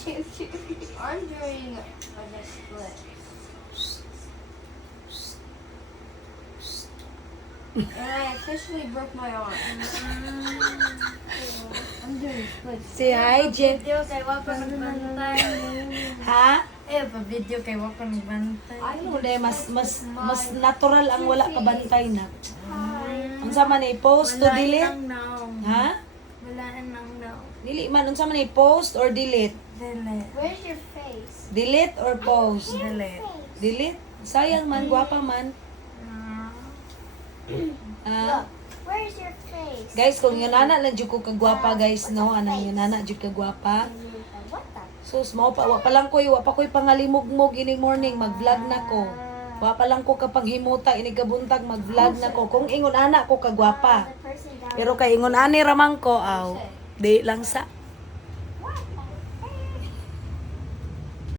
I'm doing a split. And I officially broke my arm. I'm doing splits. Say hi, Jen. Video kay Wapa nagbantay. Ha? Eh, pa video kay Wapa nagbantay. Ano dahil mas mas mas natural ang wala ka bantay na. Hi. Unsa man i post to now. Ha? Wala nang now. Dili man unsa man i post or delete? Delete. Where's your face? Delete or post? Delete. Delete? Sayang man, gwapa man. Ah, Look. Where's your face? guys, kung yun ana lang jud ko kagwapa guys, no, anang yun ana jud kagwapa. Sus, mao pa wa pa lang koy, wa pa koy pangalimog-mog ini morning mag-vlog na ko. Wa pa lang ko kapag himuta ini kabuntag mag-vlog na ko. Kung ingon ana ko kagwapa. Pero kay ingon ani ramang ko aw. Di lang sa